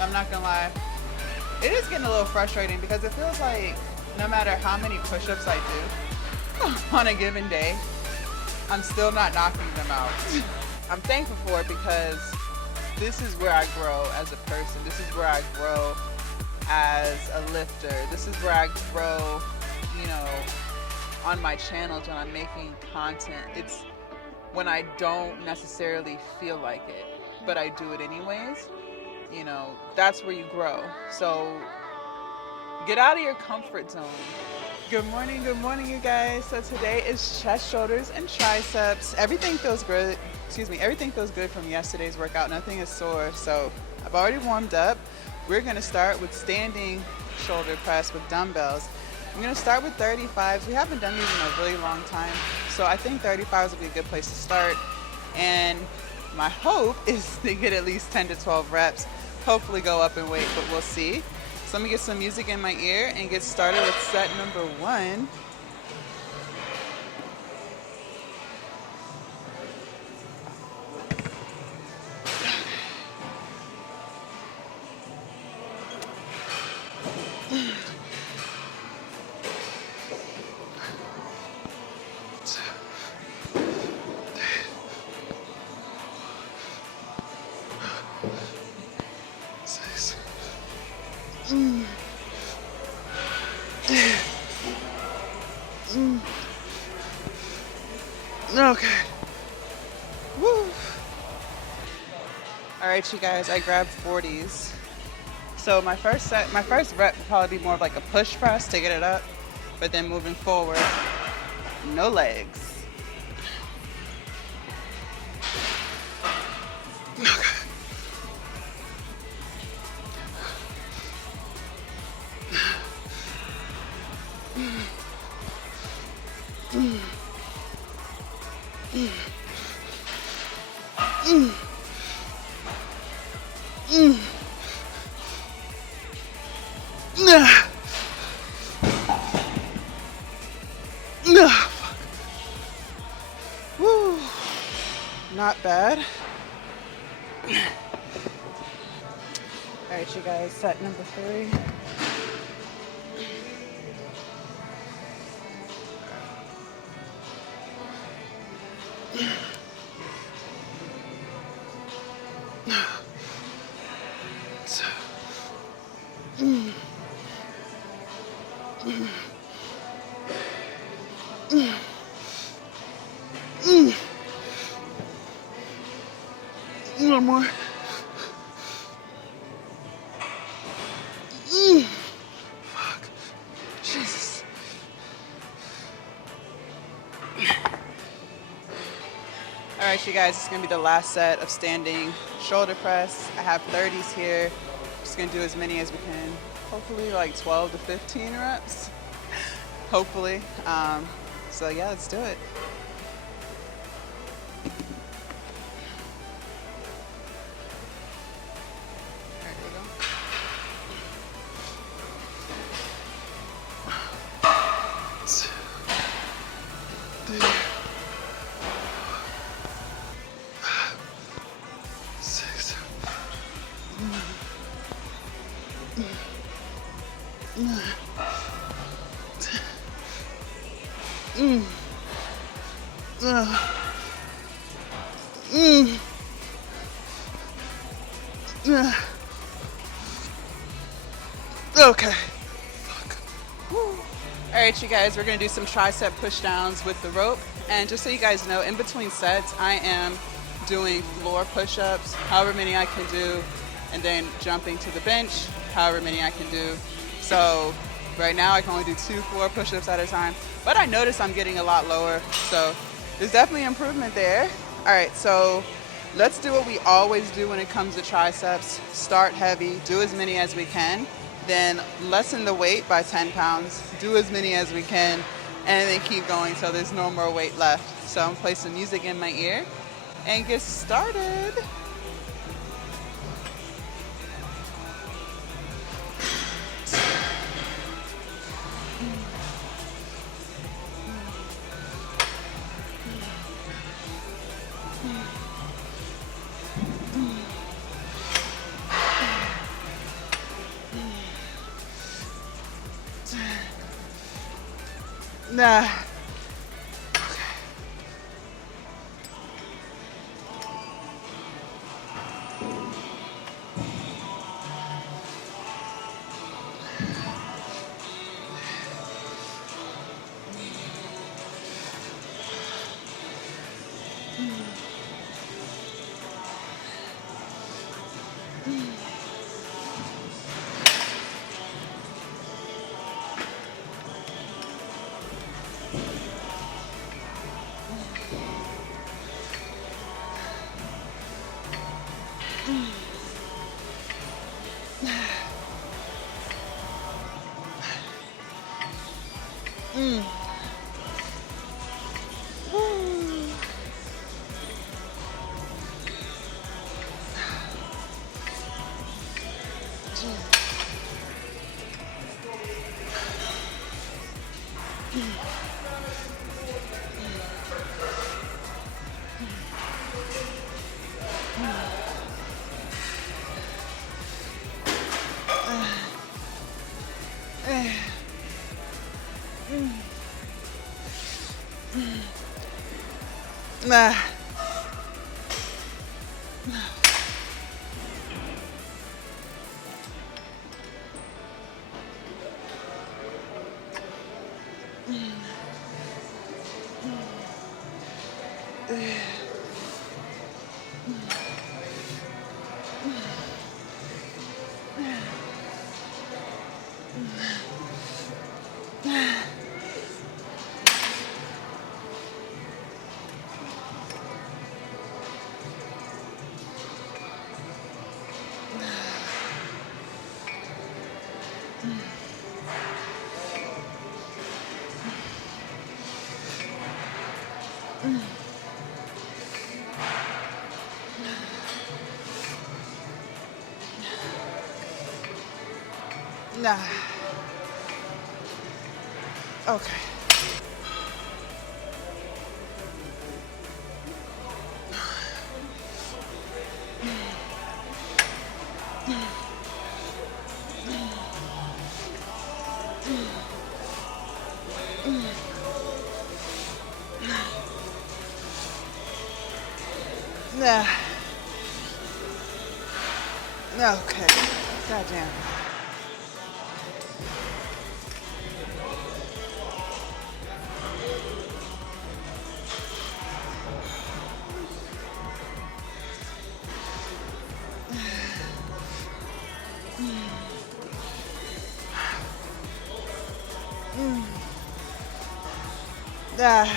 I'm not gonna lie. It is getting a little frustrating because it feels like no matter how many push-ups I do on a given day, I'm still not knocking them out. I'm thankful for it because this is where I grow as a person. This is where I grow as a lifter. This is where I grow, you know, on my channels when I'm making content. It's when I don't necessarily feel like it, but I do it anyways. You know, that's where you grow. So get out of your comfort zone. Good morning, you guys. So today is chest, shoulders, and triceps. Everything feels good. Everything feels good from yesterday's workout. Nothing is sore. So I've already warmed up. We're gonna start with standing shoulder press with dumbbells. I'm gonna start with 35s. We haven't done these in a really long time, so I think 35s would be a good place to start. And my hope is to get at least 10 to 12 reps. Hopefully go up in weight, but we'll see. So let me get some music in my ear and get started with set number 1. Okay. Woo. All right, you guys, I grabbed 40s. So my first rep would probably be more of like a push press to get it up, but then moving forward, no legs. Woo. Not bad. All right, you guys, set number 3. One more. Fuck. Jesus. All right, you guys, it's gonna be the last set of standing shoulder press. I have 30s here. Just gonna do as many as we can. Hopefully like 12 to 15 reps. Hopefully. So yeah, let's do it. Okay. All right, you guys, we're gonna do some tricep pushdowns with the rope. And just so you guys know, in between sets, I am doing floor push-ups, however many I can do, and then jumping to the bench, however many I can do. So right now I can only do 2 floor push-ups at a time, but I notice I'm getting a lot lower, so there's definitely improvement there. All right, so let's do what we always do when it comes to triceps. Start heavy, do as many as we can, then lessen the weight by 10 pounds, do as many as we can, and then keep going till there's no more weight left. So I'm gonna play some music in my ear and get started. Nah. Nah. Nah. Okay. Nah. Okay. Goddamn. Nah.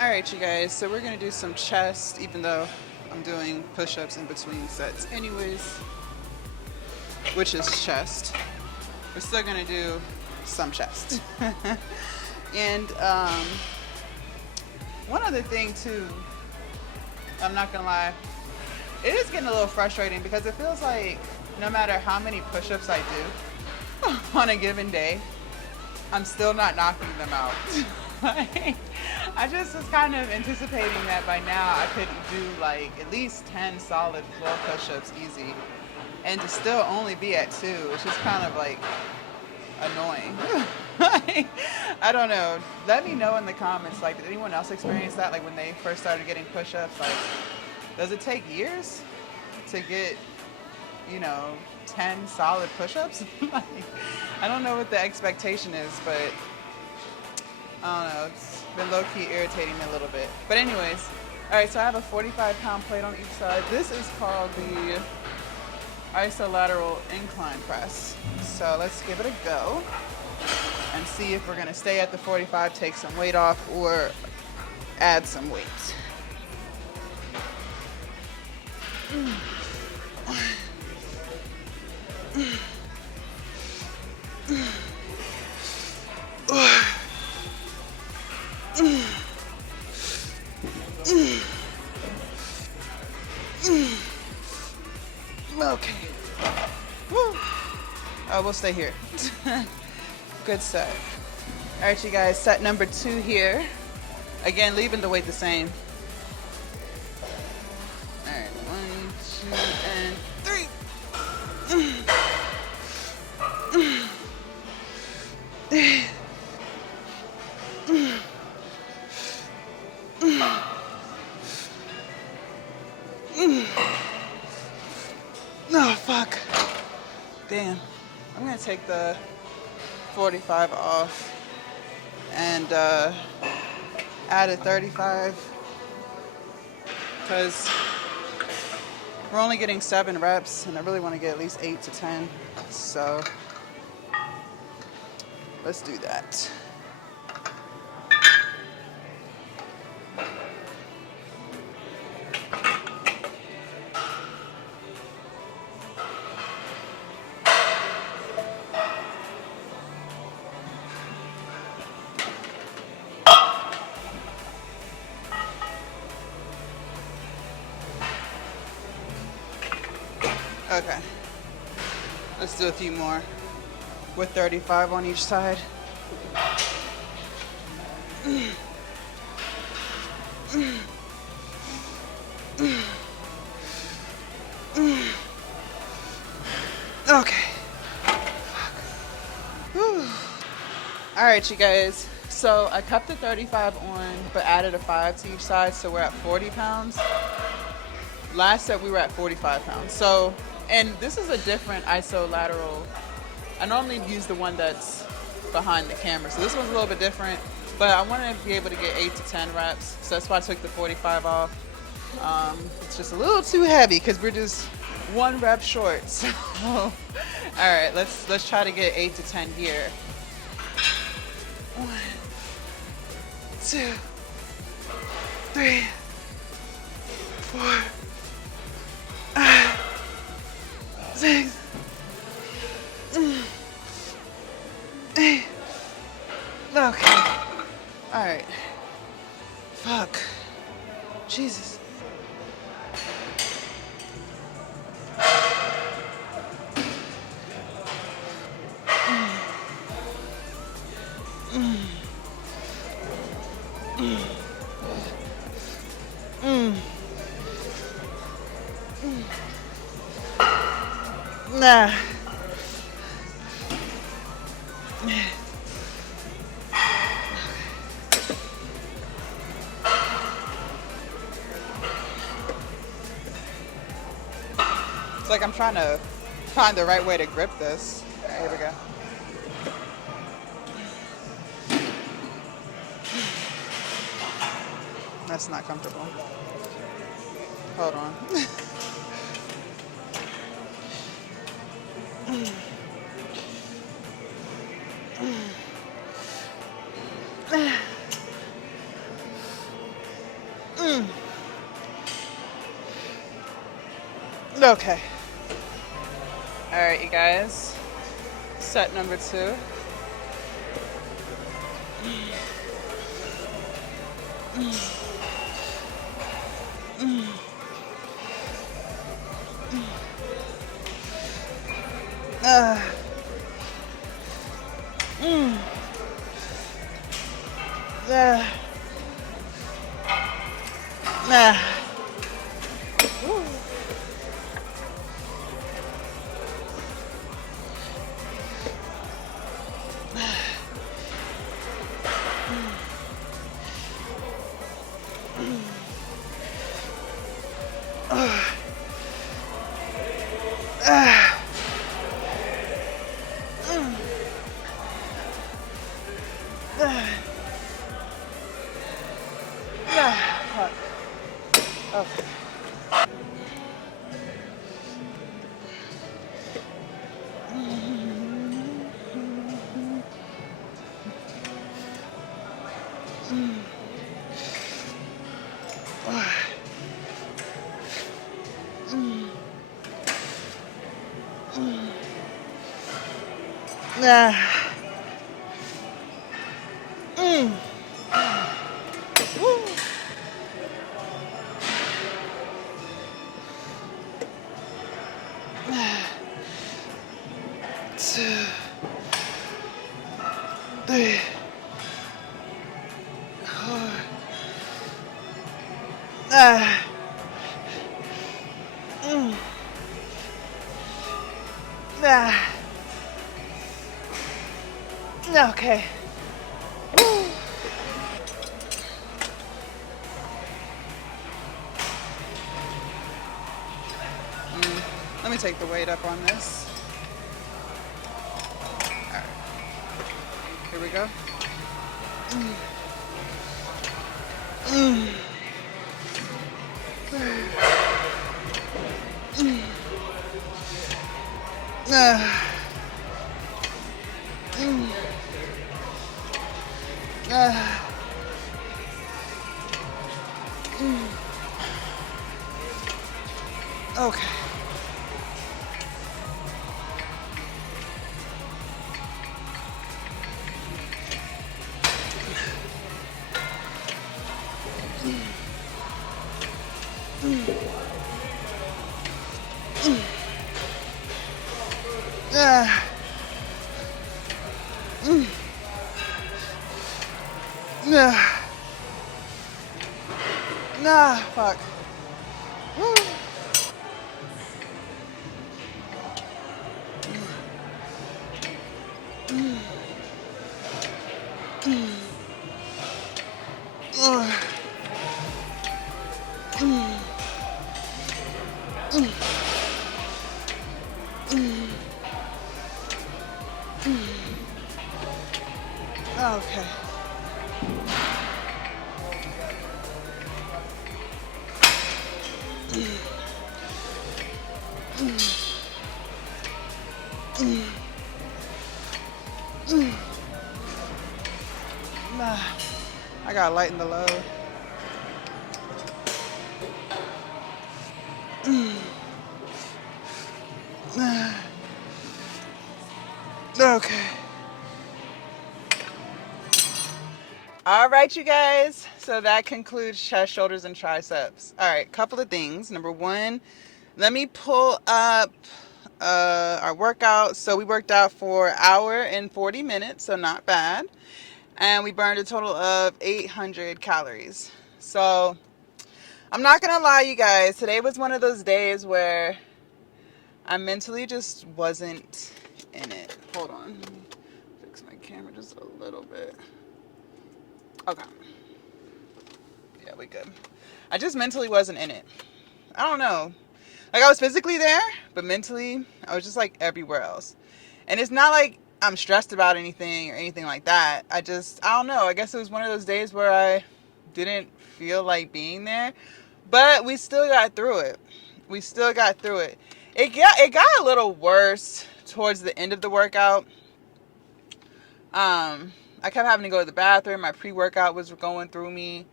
All right, you guys, so we're gonna do some chest, even though I'm doing push-ups in between sets anyways, which is chest. We're still gonna do some chest. And one other thing too, I'm not gonna lie, it is getting a little frustrating because it feels like no matter how many push-ups I do on a given day, I'm still not knocking them out. I just was kind of anticipating that by now I could do like at least 10 solid floor push-ups easy, and to still only be at 2, it's just kind of like annoying. I don't know. Let me know in the comments, like, did anyone else experience that? Like when they first started getting push-ups, like, does it take years to get, 10 solid push-ups? Like, I don't know what the expectation is, but I don't know. It's been low-key irritating me a little bit. But anyways, all right, so I have a 45-pound plate on each side. This is called the Isolateral incline press. So let's give it a go and see if we're gonna stay at the 45, take some weight off, or add some weight. Okay. Woo. We'll stay here. Good set. All right, you guys, set number 2 here. Again, leaving the weight the same. All right, 1, 2, and 3. No, fuck. Damn. I'm gonna take the 45 off and add a 35 because we're only getting 7 reps and I really want to get at least 8 to 10. So let's do that. Okay, let's do a few more with 35 on each side. Okay. All right, you guys. So I kept the 35 on, but added a 5 to each side, so we're at 40 pounds. Last set we were at 45 pounds. So, and this is a different isolateral. I normally use the one that's behind the camera, so this one's a little bit different, but I want to be able to get 8 to 10 reps, so that's why I took the 45 off. It's just a little too heavy because we're just 1 rep short. So, all right, let's try to get 8 to 10 here. 1, 2, 3, 4, 5, 6, 8. Okay. All right. Fuck. Jesus. Nah. It's like I'm trying to find the right way to grip this. All right, here we go. That's not comfortable. Hold on. Okay. All right, you guys. Set number 2. Okay. Nah. Mm. Woo. 2, 3, 4. Ah. Mm. Ah. Okay. Woo. Let me take the weight up on this. All right. Here we go. Mm. Mm. Mm. Ah. Mm. Ah. Mm. Okay. Ah. Mm. Nah. Nah. Fuck. Woo. Uh. Mm. Mm. Mm. Okay. Nah. I gotta lighten the load. Okay. All right, you guys. So that concludes chest, shoulders, and triceps. All right, couple of things. Number one, let me pull up our workout. So we worked out for an hour and 40 minutes, so not bad. And we burned a total of 800 calories. So I'm not going to lie, you guys. Today was one of those days where I mentally just wasn't in it. Hold on. Let me fix my camera just a little bit. Okay. Yeah, we good. I just mentally wasn't in it. I don't know. Like, I was physically there, but mentally, I was just like everywhere else. And it's not like I'm stressed about anything or anything like that. I don't know. I guess it was one of those days where I didn't feel like being there. But we still got through it. We still got through it. It got a little worse towards the end of the workout. I kept having to go to the bathroom. My pre-workout was going through me.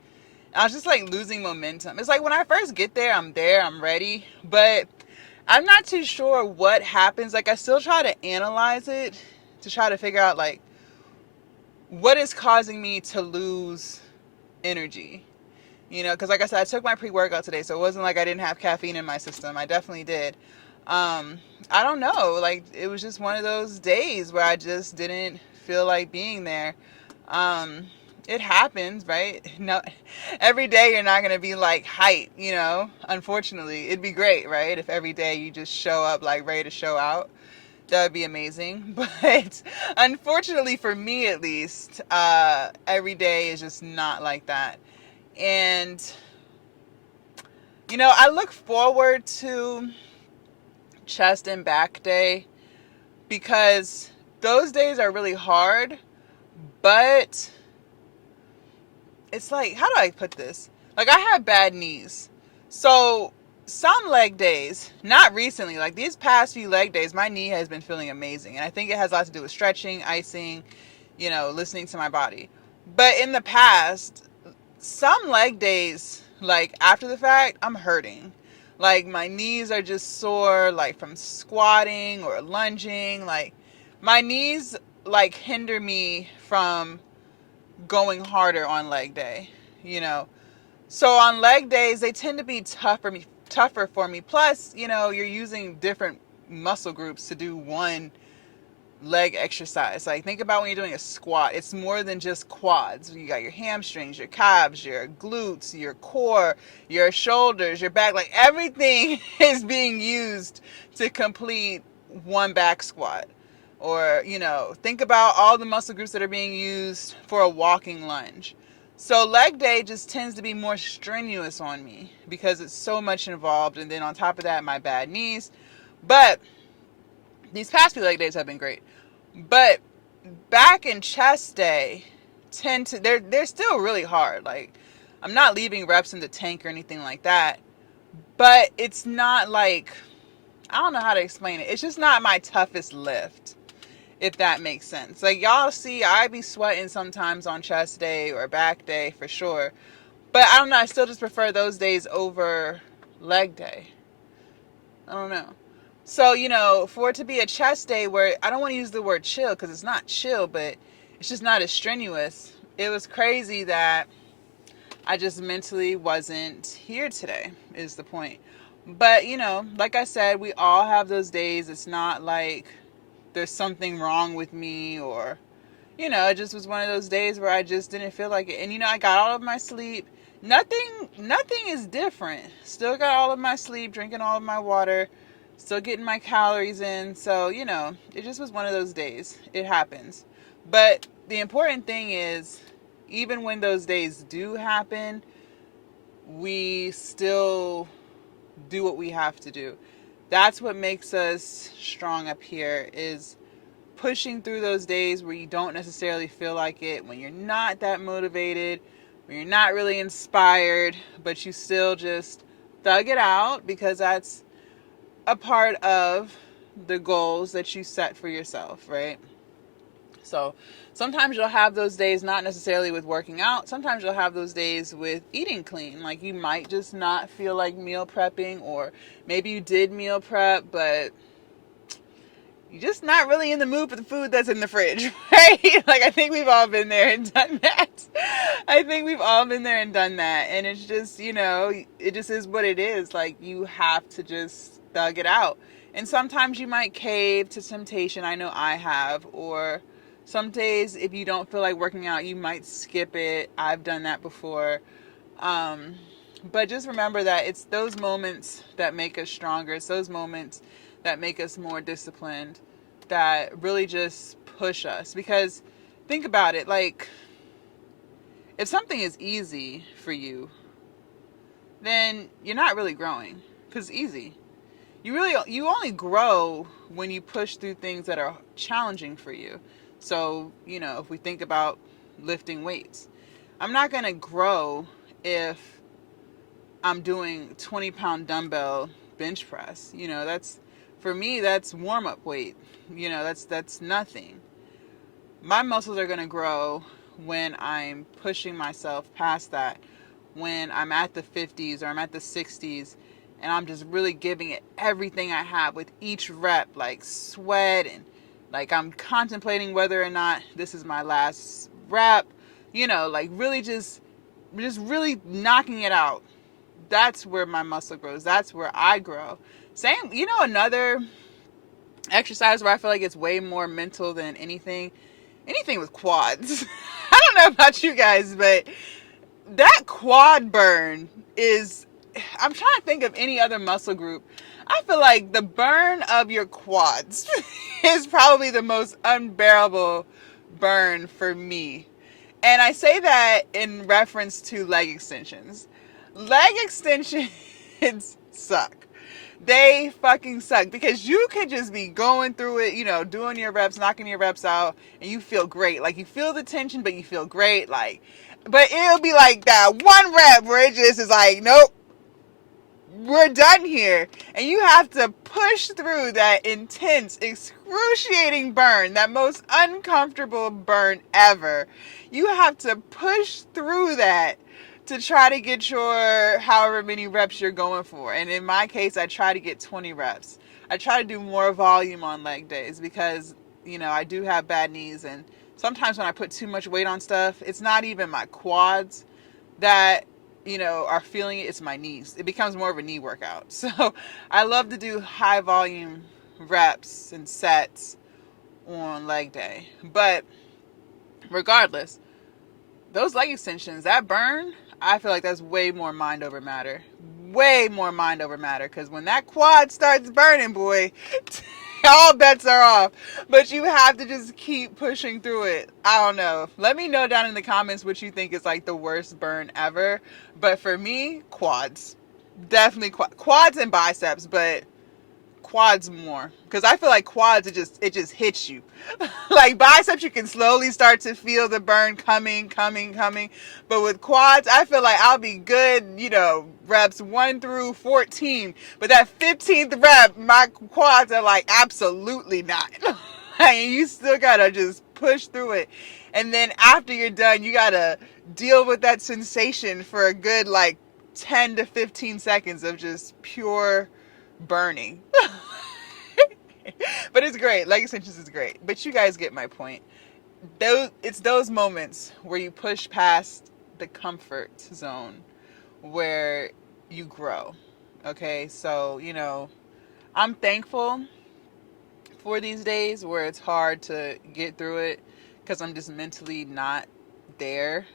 I was just like losing momentum. It's like when I first get there, I'm ready. But I'm not too sure what happens. Like, I still try to analyze it to try to figure out like what is causing me to lose energy. You know, because like I said, I took my pre-workout today, so it wasn't like I didn't have caffeine in my system. I definitely did. I don't know. Like, it was just one of those days where I just didn't feel like being there. It happens, right? No, every day you're not gonna be like hype, you know. Unfortunately, it'd be great, right? If every day you just show up like ready to show out, that would be amazing. But unfortunately, for me at least, every day is just not like that. And you know, I look forward to chest and back day because those days are really hard, but it's like, how do I put this? Like, I have bad knees. So some leg days, not recently, like these past few leg days, my knee has been feeling amazing. And I think it has a lot to do with stretching, icing, you know, listening to my body. But in the past, some leg days, like after the fact, I'm hurting. Like, my knees are just sore, like from squatting or lunging. Like, My knees like hinder me from going harder on leg day, you know. So on leg days, they tend to be tougher for me. Plus, you know, you're using different muscle groups to do one leg exercise. Like think about when you're doing a squat. It's more than just quads. You got your hamstrings, your calves, your glutes, your core, your shoulders, your back. Like everything is being used to complete one back squat. Or, you know, think about all the muscle groups that are being used for a walking lunge. So leg day just tends to be more strenuous on me because it's so much involved. And then on top of that, my bad knees. But these past few leg days have been great. But back and chest day they're still really hard. Like I'm not leaving reps in the tank or anything like that. But it's not like, I don't know how to explain it. It's just not my toughest lift, if that makes sense. Like y'all see, I be sweating sometimes on chest day or back day for sure. But I don't know, I still just prefer those days over leg day. I don't know. So, you know, for it to be a chest day where I don't want to use the word chill because it's not chill, but it's just not as strenuous. It was crazy that I just mentally wasn't here today, is the point. But, you know, like I said, we all have those days. It's not like there's something wrong with me or, you know, it just was one of those days where I just didn't feel like it. And, you know, I got all of my sleep. Nothing is different. Still got all of my sleep, drinking all of my water, still getting my calories in. So, you know, it just was one of those days. It happens. But the important thing is, even when those days do happen, we still do what we have to do. That's what makes us strong up here, is pushing through those days where you don't necessarily feel like it, when you're not that motivated, when you're not really inspired, but you still just thug it out because that's a part of the goals that you set for yourself, right? So sometimes you'll have those days not necessarily with working out. Sometimes you'll have those days with eating clean. Like you might just not feel like meal prepping, or maybe you did meal prep, but you're just not really in the mood for the food that's in the fridge, right? Like I think we've all been there and done that. I think we've all been there and done that. And it's just, you know, it just is what it is. Like you have to just thug it out. And sometimes you might cave to temptation. I know I have. Or some days if you don't feel like working out, you might skip it. I've done that before. But just remember that it's those moments that make us stronger. It's those moments that make us more disciplined, that really just push us. Because think about it, like if something is easy for you, then you're not really growing because it's easy. You only grow when you push through things that are challenging for you. So, you know, if we think about lifting weights, I'm not going to grow if I'm doing 20-pound dumbbell bench press. You know, that's, for me, that's warm-up weight. You know, that's nothing. My muscles are going to grow when I'm pushing myself past that, when I'm at the 50s or I'm at the 60s, and I'm just really giving it everything I have with each rep, like sweat, and like I'm contemplating whether or not this is my last rep, you know, like really just really knocking it out. That's where my muscle grows. That's where I grow. Same, you know, another exercise where I feel like it's way more mental than anything with quads. I don't know about you guys, but that quad burn is, I'm trying to think of any other muscle group. I feel like the burn of your quads is probably the most unbearable burn for me. And I say that in reference to leg extensions. Leg extensions suck. They fucking suck because you could just be going through it, you know, doing your reps, knocking your reps out, and you feel great. Like you feel the tension, but you feel great. Like, but it'll be like that one rep where it just is like, nope, we're done here. And you have to push through that intense, excruciating burn, that most uncomfortable burn ever. You have to push through that to try to get your however many reps you're going for. And in my case, I try to get 20 reps. I try to do more volume on leg days because I do have bad knees, and sometimes when I put too much weight on stuff, it's not even my quads that are feeling it, it's my knees. It becomes more of a knee workout. So I love to do high volume reps and sets on leg day. But regardless, those leg extensions, that burn, I feel like that's way more mind over matter. Way more mind over matter. Because when that quad starts burning, boy, all bets are off. But you have to just keep pushing through it. I don't know. Let me know down in the comments what you think is like the worst burn ever. But for me, quads. Definitely quads and biceps, but quads more, because I feel like quads, it just hits you. Like biceps, you can slowly start to feel the burn coming, but with quads, I feel like I'll be good, reps 1 through 14, but that 15th rep, my quads are like, absolutely not. Like, you still gotta just push through it, and then after you're done, you gotta deal with that sensation for a good like 10 to 15 seconds of just pure burning. But it's great. Leg extensions is great. But you guys get my point. It's those moments where you push past the comfort zone where you grow. Okay, so I'm thankful for these days where it's hard to get through it because I'm just mentally not there,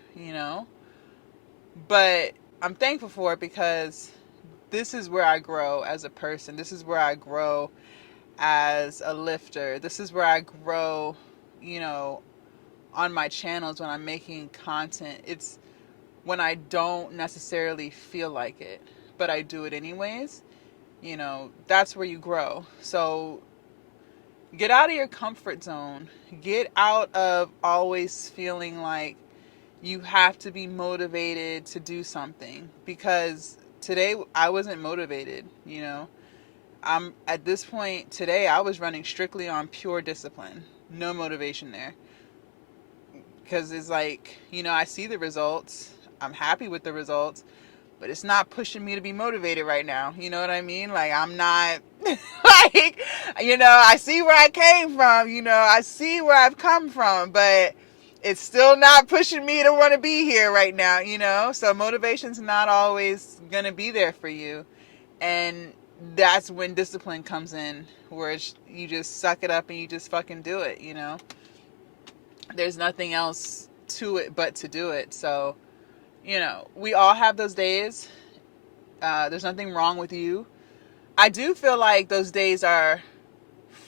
But I'm thankful for it because this is where I grow as a person. This is where I grow as a lifter. This is where I grow, on my channels when I'm making content. It's when I don't necessarily feel like it, but I do it anyways. That's where you grow. So get out of your comfort zone. Get out of always feeling like you have to be motivated to do something, because today I wasn't motivated. I'm at this point today, I was running strictly on pure discipline, no motivation there, because it's like, I see the results, I'm happy with the results, but it's not pushing me to be motivated right now. You know what I mean? Like, I'm not like, I see where I came from, I see where I've come from, but it's still not pushing me to want to be here right now. So motivation's not always gonna be there for you, and that's when discipline comes in, where you just suck it up and you just fucking do it. There's nothing else to it but to do it. So we all have those days. There's nothing wrong with you. I do feel like those days are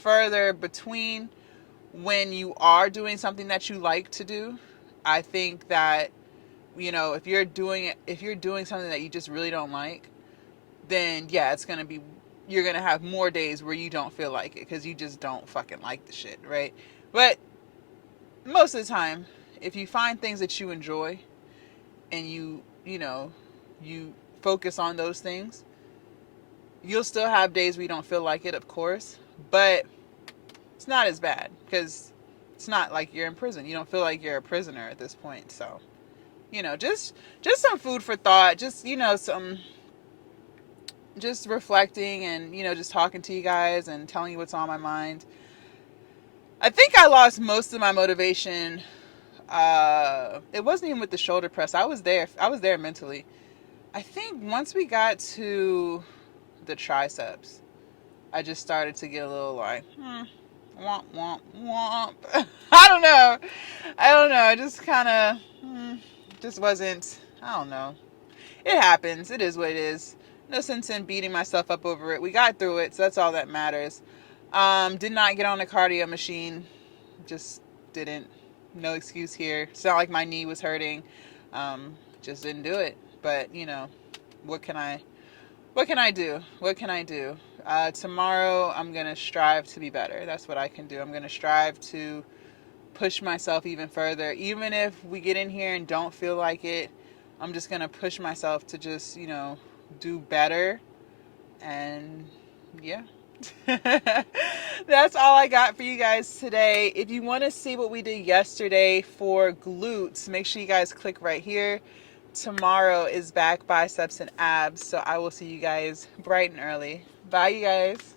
further between when you are doing something that you like to do. I think that if you're doing something that you just really don't like, then yeah, you're gonna have more days where you don't feel like it because you just don't fucking like the shit, right? But most of the time, if you find things that you enjoy and you focus on those things, you'll still have days where you don't feel like it, of course, but it's not as bad because it's not like you're in prison. You don't feel like you're a prisoner at this point. So just some food for thought, just some just reflecting and just talking to you guys and telling you what's on my mind. I think I lost most of my motivation. It wasn't even with the shoulder press. I was there mentally. I think once we got to the triceps, I just started to get a little like, womp, womp, womp. I don't know. It just kind of, just wasn't, I don't know. It happens. It is what it is. No sense in beating myself up over it. We got through it, so that's all that matters. Did not get on the cardio machine. Just didn't. No excuse here. It's not like my knee was hurting. Just didn't do it. But, what can I do? Tomorrow I'm going to strive to be better. That's what I can do. I'm going to strive to push myself even further. Even if we get in here and don't feel like it, I'm just going to push myself to just, do better. And yeah. That's all I got for you guys today. If you want to see what we did yesterday for glutes, make sure you guys click right here. Tomorrow is back biceps and abs, so I will see you guys bright and early. Bye, you guys.